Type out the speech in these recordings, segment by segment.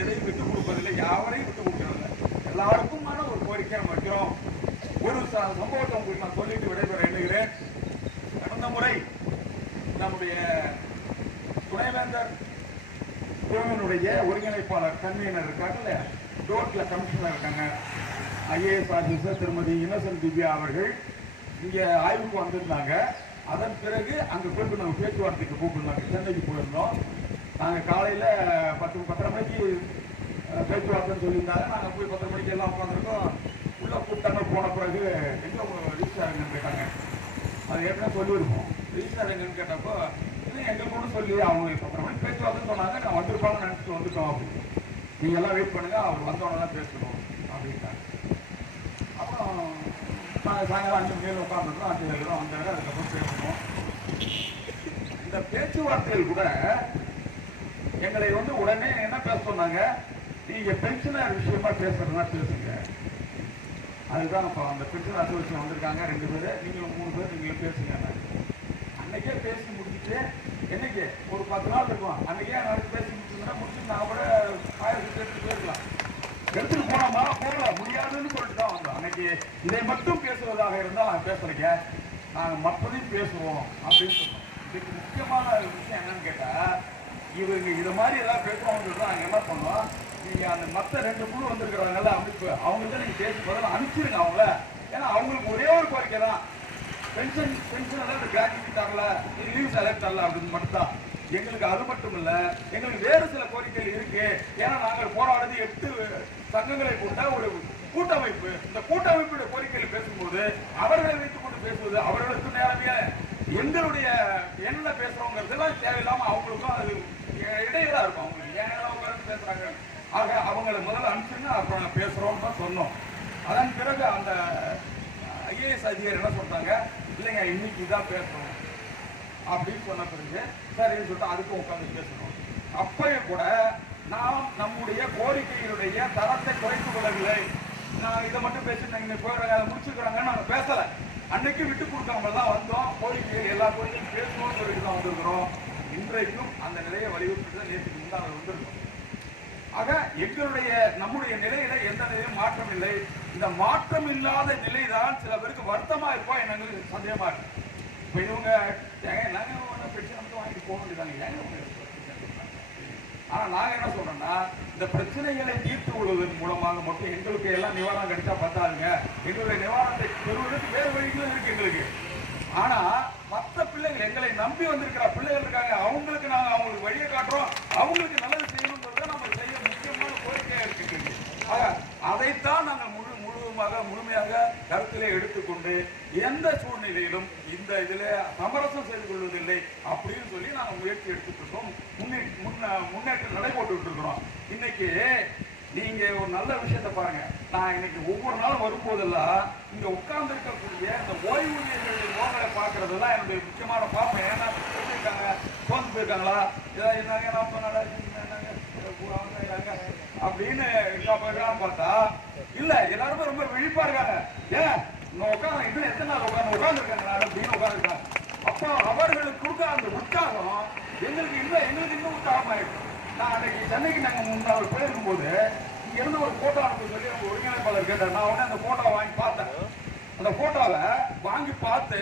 எதையும் விட்டு கொடுப்பதில்லை யாவரையும் விட்டு கொடுக்கறதில்ல எல்லாருக்குமான ஒரு கோரிக்கை மட்டும் வைக்கிறோம். ஒரு சம்பவத்தை உங்களுக்கு நான் சொல்லிட்டு விடைபெற எண்ணுகிறேன். கடந்த முறை நம்முடைய துணைவேந்தர் குழுவினுடைய ஒருங்கிணைப்பாளர் கன்வீனர் இருக்காங்கல்ல டோட்ல கமிஷனர் இருக்காங்க. ஐஏஎஸ் ஆஃபீஸர் திருமதி இன்னசென்ட் திவ்யா அவர்கள் இங்க ஆய்வுக்கு வந்திருந்தாங்க. அதன் பிறகு அங்கே போயிட்டு நாங்க பேச்சுவார்த்தைக்கு கூப்பிட்டுருந்தாங்க சென்னைக்கு போயிருந்தோம். நாங்கள் காலையில் பத்து பத்தரை மணிக்கு பேச்சுவார்த்தைன்னு சொல்லியிருந்தாங்க நாங்கள் போய் பத்தரை மணிக்கு எல்லாம் உட்காந்துருக்கோம் உள்ளே கூப்பிட்டாங்க போன பிறகு எங்க ரிஜிஸ்டர் கேட்டாங்க. அது ஏற்கனவே சொல்லியிருக்கோம் ரிஜிஸ்டர் எங்கன்னு கேட்டப்போ இல்லை எங்களுக்கு சொல்லி அவங்க பத்தரை மணிக்கு பேச்சுவார்த்தைன்னு சொன்னாங்க. நான் வந்திருப்பாங்கன்னு நினச்சிட்டு வந்துட்டோம் அப்படின்னு. நீங்கள் எல்லாம் வெயிட் பண்ணுங்கள் அவர் வந்தோடனே தான் பேசணும் அப்படின்ட்டாங்க அப்புறம் நாங்கள் சாயங்காலம் அஞ்சு மணி உட்காந்துருக்கோம் அஞ்சு எழுதுறோம் வந்தாங்க அதுக்கப்புறம் பேசணும் இந்த பேச்சுவார்த்தைகள் கூட எங்களை வந்து உடனே என்ன பேச சொன்னாங்க? நீங்க பென்ஷனர் விஷயமா பேசுறதுனா பேசுங்க. அதுதான் இப்போ அந்த பென்ஷன் அசோசியேஷன் வந்திருக்காங்க ரெண்டு பேர். நீங்களும் மூணு பேர் நீங்களும் பேசுங்க. அன்னைக்கே பேசி முடிச்சுட்டு என்னைக்கு? ஒரு பத்து நாள் இருக்கும். அன்னைக்கே நாளைக்கு பேசி முடிச்சுன்னா முடிச்சுட்டு நான் கூட ஆயிரத்தி எடுத்து போயிருக்கலாம் எடுத்துட்டு போனோமா? போகல. முடியாதுன்னு சொல்லிட்டு தான் வந்தோம். அன்னைக்கு இதை மட்டும் பேசுவதாக இருந்தால் நான் பேசுறீங்க. நாங்கள் மற்றதையும் பேசுவோம் அப்படின்னு சொன்னோம். இதுக்கு முக்கியமான விஷயம் என்னன்னு கேட்டால் இவங்க இது மாதிரி எல்லாம் பேசுறவங்களுக்கு நாங்கள் என்ன பண்ணோம்? நீங்க அந்த மத்த ரெண்டு குழு வந்திருக்கிறாங்கல்ல அமைப்பு அவங்கள்ட்ட நீங்க பேசி பதில் அனுப்பிச்சிருங்க அவங்கள. ஏன்னா அவங்களுக்கு ஒரே ஒரு கோரிக்கை தான். பென்ஷன் பென்ஷன் எல்லாம் கிராஜுவிட்டி தரல லீவ் செலக்ட் தரல அப்படின்னு மட்டும் தான் எங்களுக்கு அது மட்டும் இல்ல எங்களுக்கு வேறு சில கோரிக்கைகள் இருக்கு. ஏன்னா நாங்கள் போராடுறது எட்டு சங்கங்களை கொண்ட ஒரு கூட்டமைப்பு. இந்த கூட்டமைப்புடைய கோரிக்கையில் பேசும்போது அவர்களை வைத்துக் கொண்டு பேசுவது அவர்களுக்கு நேரமே எங்களுடைய என்ன பேசுறோங்கிறதெல்லாம் தேவையில்லாம அவங்களுக்கும் அது இடையிலா இருக்கும். அவங்களுக்கு ஏன் உட்கார்ந்து பேசுறாங்க? ஆக அவங்களை முதல்ல அனுப்பிச்சுன்னா அப்புறம் நான் பேசுறோம்னு தான் சொன்னோம். அதன் பிறகு அந்த ஐஏஎஸ் அதிகாரி என்ன சொல்றாங்க? இல்லைங்க இன்னைக்கு இதான் பேசணும் அப்படின்னு சொன்ன பிறகு சரின்னு சொல்லிட்டு அதுக்கும் உட்காந்து பேசணும் அப்பயும் கூட நாம் நம்முடைய கோரிக்கைகளுடைய தரத்தை குறைத்து கொள்ளவில்லை. நான் இதை மட்டும் பேசிட்டு நீங்க போயிடுறாங்க அதை முடிச்சுக்கிறாங்கன்னு நாங்கள் பேசலை. அன்னைக்கு விட்டு கொடுக்காம தான் வந்தோம். கோரிக்கைகள் எல்லா கோரிக்கையும் பேசணும்னு சொல்லிட்டு தான் வந்திருக்கிறோம். இன்றைக்கும் அந்த நிலையை வலியுறுத்தி நேற்று நேற்றுக்கு முன்னாள் ஆக எங்களுடைய நம்முடைய நிலையில எந்த நிலையும் மாற்றம் இல்லை. இந்த மாற்றம் இல்லாத நிலைதான் சில பேருக்கு வருத்தமா இருப்பா எங்களுக்கு சந்தேகமா இருக்கு. இப்ப இவங்க ஏங்க நாங்க ஒன்றும் பென்ஷன் மட்டும் வாங்கிட்டு போக வேண்டியதாங்க ஏங்க உங்க ஆனா நாங்க என்ன சொல்றோம்னா இந்த பிரச்சனைகளை தீர்த்து கொள்வதன் மூலமாக மட்டும் எங்களுக்கு எல்லாம் நிவாரணம் கிடைச்சா பார்த்தாருங்க எங்களுடைய நிவாரணத்தை பெறுவதற்கு வேறு வழிகளும் இருக்கு எங்களுக்கு. ஆனா பிள்ளைகள் எங்களை நம்பி வந்திருக்கிற பிள்ளைகள் இருக்காங்க. அவங்களுக்கு நாங்க அவங்களுக்கு வழியை காட்டுறோம். அவங்களுக்கு நல்லது செய்யணுங்கிறத நம்ம செய்ய முக்கியமான கோரிக்கையா இருக்கு. ஆக, அதைத்தான் நாங்கள் முழு முழுவதுமாக முழுமையாக கருத்திலே எடுத்துக்கொண்டு எந்த சூழ்நிலையிலும் இந்த இதுல சமரசம் செய்து கொள்வதில்லை அப்படின்னு சொல்லி நாங்கள் முயற்சி எடுத்துட்டு இருக்கோம். முன்னே முன்னேற்றம் நடைபோட்டு இருக்கிறோம் இன்னைக்கு நீங்க ஒரு நல்ல விஷயத்தை பாருங்க. நான் இன்னைக்கு ஒவ்வொரு நாளும் வரும்போதெல்லாம் இங்க உட்கார்ந்து இருக்கக்கூடிய இந்த ஓய்வூதியர்களுடைய முகங்களை பார்க்கறதெல்லாம் என்னுடைய முக்கியமான பார்ப்பேன் ஏன்னா எப்படி இருக்காங்க சோர்ந்து போயிருக்காங்களா? ஏதாவது என்னங்க நான் நல்லா இருக்கீங்க. அப்படின்னு இருக்காங்க பார்த்தா இல்ல எல்லாருமே ரொம்ப விழிப்பா இருக்காங்க. ஏன் உட்காந்து இன்னும் எத்தனை நாள் உட்காந்து உட்கார்ந்து இருக்காங்க அப்படின்னு உட்காந்துருக்காங்க அப்போ அவர்களுக்கு கொடுக்க அந்த உற்சாகம் எங்களுக்கு இன்னும் எங்களுக்கு இன்னும் உற்சாகம் நான் அன்றைக்கி சென்னைக்கு நாங்கள் முன்னாள் போயிருக்கும் போது இங்கேருந்து ஒரு ஃபோட்டோ அனுப்ப சொல்லி அவங்க ஒருங்கிணைப்பாளர் கேட்டார். நான் உடனே அந்த போட்டோவை வாங்கி பார்த்தேன். அந்த ஃபோட்டோவை வாங்கி பார்த்து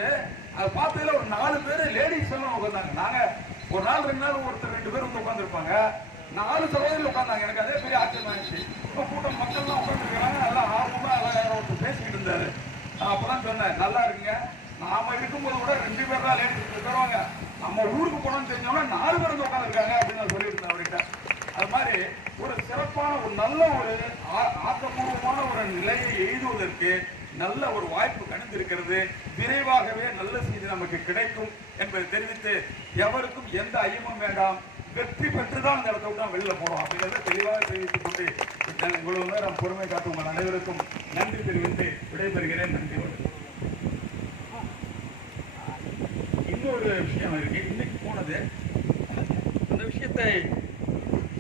அதை பார்த்ததுல ஒரு நாலு பேர் லேடிஸ் எல்லாம் உட்காந்தாங்க நாங்கள் ஒரு நாள் ரெண்டு நாள் ஒருத்தர் ரெண்டு பேர் வந்து உட்காந்துருப்பாங்க நாலு சகோதரிகள் உட்காந்தாங்க எனக்கு அதே பெரிய ஆச்சரியம் ஆயிடுச்சு இப்போ கூட்டம் மக்கள்லாம் உட்காந்துருக்காங்க நல்லா ஆர்வமாக எல்லாம் ஒருத்தர் பேசிக்கிட்டு இருந்தாரு. நான் அப்பதான் சொன்னேன் நல்லா இருக்குங்க. நாம இருக்கும்போது கூட ரெண்டு பேர் தான் லேடிஸ் தருவாங்க நம்ம ஊருக்கு போனோம்னு தெரிஞ்சோம்னா நாலு பேர் வந்து உட்காந்துருக்காங்க அப்படின்னு நான் சொல்லியிருந்தேன் அவர்கிட்ட அது மாதிரி ஒரு சிறப்பான ஒரு நல்ல ஒரு ஆ- ஆக்கப்பூர்வமான ஒரு நிலையை எழுதுவதற்கு நல்ல ஒரு வாய்ப்பு கணிந்திருக்கிறது. விரைவாகவே நல்ல செய்தி நமக்கு கிடைக்கும் என்பதை தெரிவித்து எவருக்கும் எந்த ஐயமும் வேண்டாம். வெற்றி பெற்றுதான் இந்த இடத்த விட்டு வெளியில் போகிறோம் அப்படிங்கிறத தெளிவாக தெரிவித்துக் கொண்டு இவ்வளவு நேரம் பொறுமை காட்டும் உங்கள் அனைவருக்கும் நன்றி தெரிவித்து விடைபெறுகிறேன். நன்றி இன்னொரு விஷயம் இருக்கு. இன்னைக்கு போனது. அந்த விஷயத்தை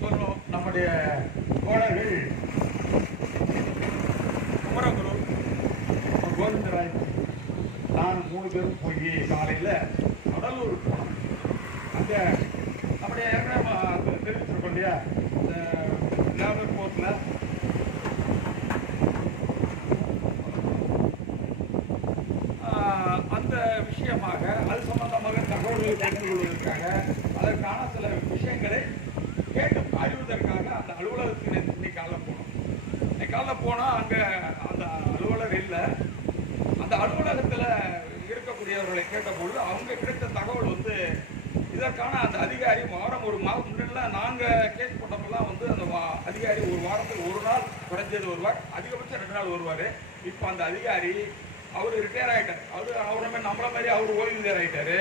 சொல்லணும் நம்முடைய தோழர்கள் குமரகுரு கோவிந்தராய் நான் மூணு பேரும் போய் காலையில் கடலூருக்கு அந்த அப்படியே ஏற்கனவே தெரிவிச்சிருக்கோம் இல்லையா இந்த லேபர் அந்த விஷயமாக அது சம்பந்தமாக தகவல்களை தெரிந்து கொள்வதற்காக அதற்கான சில விஷயங்களை இன்னைக்கு காலைல போனோம். இன்னைக்கு காலைல போனால் அங்கே அந்த அலுவலர் இல்லை. அந்த அலுவலகத்தில் இருக்கக்கூடியவர்களை கேட்டபொழுது அவங்க கிடைத்த தகவல் வந்து இதற்கான அந்த அதிகாரி வாரம் ஒரு மாதம் முன்னெல்லாம் நாங்கள் கேஸ் போட்டப்பெல்லாம் வந்து அந்த வா- அதிகாரி ஒரு வாரத்துக்கு ஒரு நாள் குறைஞ்சது வருவார். அதிகபட்சம் ரெண்டு நாள் வருவார். இப்போ அந்த அதிகாரி அவர் ரிட்டையர் ஆகிட்டார் அவர் அவரை நம்மள மாதிரி அவர் ஓய்வூதியர் ஆகிட்டாரு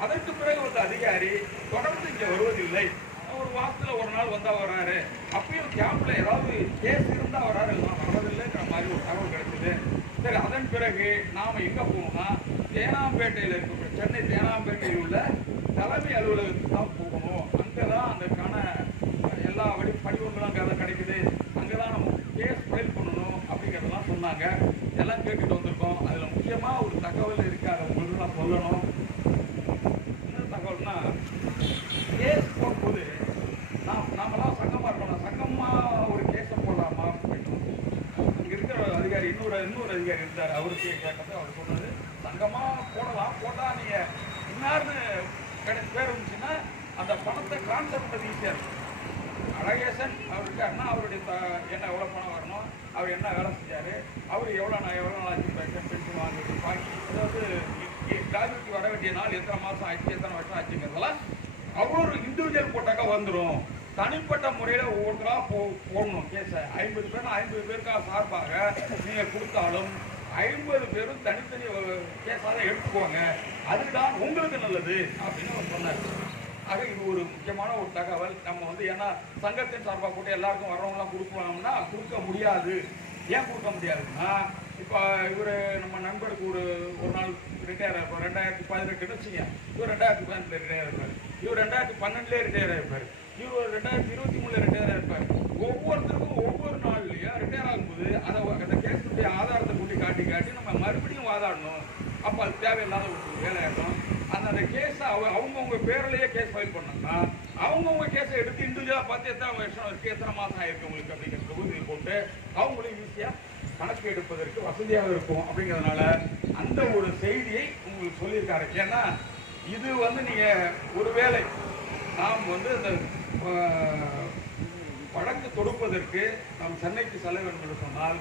அதற்கு பிறகு வந்த அதிகாரி தொடர்ந்து இங்கே வருவதில்லை. நாள் வந்தா வராரு. அப்பயும் கேம்ப்ல ஏதாவது கேஸ் இருந்தா வராரு. இல்லைன்னா வர்றதில்லைங்கிற மாதிரி ஒரு தகவல் கிடைச்சது. சரி அதன் பிறகு நாம எங்க போகணும்னா தேனாம்பேட்டையில இருக்க சென்னை தேனாம்பேட்டையில் உள்ள தலைமை அலுவலகத்துக்கு தான் போகணும் அங்கதான் அதற்கான எல்லா வடி படிவங்களும் அங்கே தான் கிடைக்குது அங்கதான் நம்ம கேஸ் ஃபைல் பண்ணணும் அப்படிங்கிறதெல்லாம் சொன்னாங்க எல்லாம் கேட்டுட்டு வந்திருக்கோம் அதுல முக்கியமா ஒரு தகவல் இருக்கு அதை உங்களுக்கு நான் சொல்லணும் என்ன தகவல்னா கேஸ் போடும்போது சங்கமாக இருக்கணும் சங்கமாக ஒரு கேஸை போடலாமா அப்படின்னு. அங்க இருக்கிற அதிகாரி இன்னொரு இன்னொரு அதிகாரி இருந்தார். அவருக்கு கேட்டது அவர் சொன்னது சங்கமாக போடலாம். போட்டால் நீங்கள் இன்னார்னு கிடை- பேர் இருந்துச்சுன்னா அந்த பணத்தை ட்ரான்ஸ்ஃபர் பண்ணுறது ஈஸியாக இருக்கும். அழகேசன் அவர் இருக்காருன்னா அவருடைய த- என்ன எவ்வளோ பணம் வரணும் அவர் என்ன வேலை செஞ்சார் அவர் எவ்வளோ நான் எவ்வளோ நாள் ஆச்சு பென்ஷன் பென்ஷன் வாங்குறது பாக்கி அதாவது கிராஜுவேட்டி வர வேண்டிய நாள் எத்தனை மாதம் ஆச்சு எத்தனை வருஷம் ஆச்சுங்கிறதெல்லாம் அவர் இண்டிவிஜுவல் போட்டாக்கா வந்துடும் தனிப்பட்ட முறையில் ஒவ்வொருத்தராக போ போடணும். கேஸை ஐம்பது பேர் ஐம்பது பேருக்காக சார்பாக நீங்கள் கொடுத்தாலும் ஐம்பது பேரும் தனித்தனி கேஸாக எடுத்துக்கோங்க அதுதான் உங்களுக்கு நல்லது அப்படின்னு அவர் சொன்னார். ஆக இது ஒரு முக்கியமான ஒரு தகவல். நம்ம வந்து ஏன்னா சங்கத்தின் சார்பாக போட்டு எல்லாருக்கும் வர்றவங்களாம் கொடுக்கலாம்னா கொடுக்க முடியாது. ஏன் கொடுக்க முடியாதுன்னா இப்போ இவர் நம்ம நண்பருக்கு ஒரு ஒரு நாள் ரிட்டையர் ஆகிருப்பார் ரெண்டாயிரத்தி பதினெட்டுன்னு வச்சுங்க இவர் ரெண்டாயிரத்தி பதினெட்டுல ரிட்டையர் ஆகிருப்பார் இவர் ரெண்டாயிரத்தி பன்னெண்டுலேயே ரிட்டையர் ஆகிருப்பார் இவர் ரெண்டாயிரத்தி இருபத்தி மூணுல ரிட்டையர் ஆயிருப்பார் ஒவ்வொருத்தருக்கும் ஒவ்வொரு நாள்லயும் ரிட்டையர் ஆகும்போது அதை அந்த கேஸுடைய ஆதாரத்தை கூட்டி காட்டி காட்டி நம்ம மறுபடியும் வாதாடணும். அப்போ அது தேவையில்லாத ஒரு வேலையாகும் அந்த அந்த கேஸை அவ அவங்கவுங்க பேர்லயே கேஸ் ஃபைல் பண்ணோம்னா அவங்கவுங்க கேஸை எடுத்து இண்டிவிஜுவலாக பார்த்து எத்தனை வருஷம் இருக்குது எத்தனை மாதம் ஆயிருக்கு உங்களுக்கு அப்படிங்கிற தொகுதியை போட்டு அவங்களும் ஈஸியாக கணக்கு எடுப்பதற்கு வசதியாக இருக்கும் அப்படிங்கிறதுனால அந்த ஒரு செய்தியை உங்களுக்கு சொல்லியிருக்காரு. ஏன்னா இது வந்து நீங்க ஒருவேளை நாம் வந்து இந்த வழக்கு தொடுப்பதற்கு நாம் சென்னைக்கு செல்ல வேண்டும் என்று சொன்னால்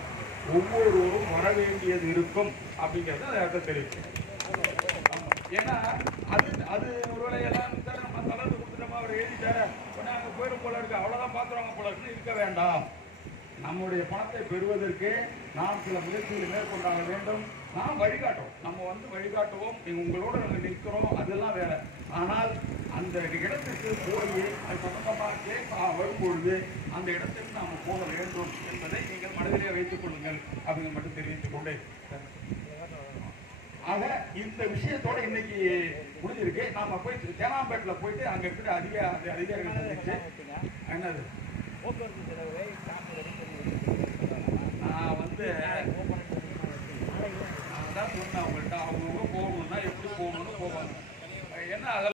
ஒவ்வொருவரும் வர வேண்டியது இருக்கும் அப்படிங்கிறது அந்த இடத்த தெரிவிக்கும். ஏன்னா அது அது ஒருவேளை எல்லாம் சார் நம்ம தளர்ந்து கொடுத்துட்டோமா அவர் எழுதிட்டாரு. நாங்கள் அங்கே போயிடும் போல இருக்கு. அவ்வளோதான் பார்த்துருவாங்க போல இருக்குன்னு இருக்க வேண்டாம். நம்முடைய பணத்தை பெறுவதற்கு நாம் சில முயற்சிகளை மேற்கொண்டாக வேண்டும். நாம் வழிகாட்டுவோம். நம்ம வந்து வழிகாட்டுவோம். உங்களோட நாங்கள் நிற்கிறோம். அதெல்லாம் வேற. ஆனால் அந்த இடத்துக்கு போய் அது சம்பந்தமாக கேஸ் வரும்பொழுது அந்த இடத்துக்கு நாம் போக வேண்டும் என்பதை நீங்கள் மனதிலே வைத்துக் கொள்ளுங்கள். அப்படிங்க மட்டும் தெரிவித்துக் கொண்டு ஆக இந்த விஷயத்தோட இன்னைக்கு முடிஞ்சிருக்கு. நாம போய் தேனாம்பேட்டில் போயிட்டு அங்க இருக்கிற அதிக அதிகாரிகள் என்னது? நான் வந்து நான் தான் சொன்னேன் அவங்கள்ட்ட அவங்கவுங்க போகணும்னா எப்படி போகணும்னு போவாங்க. என்ன அதெல்லாம்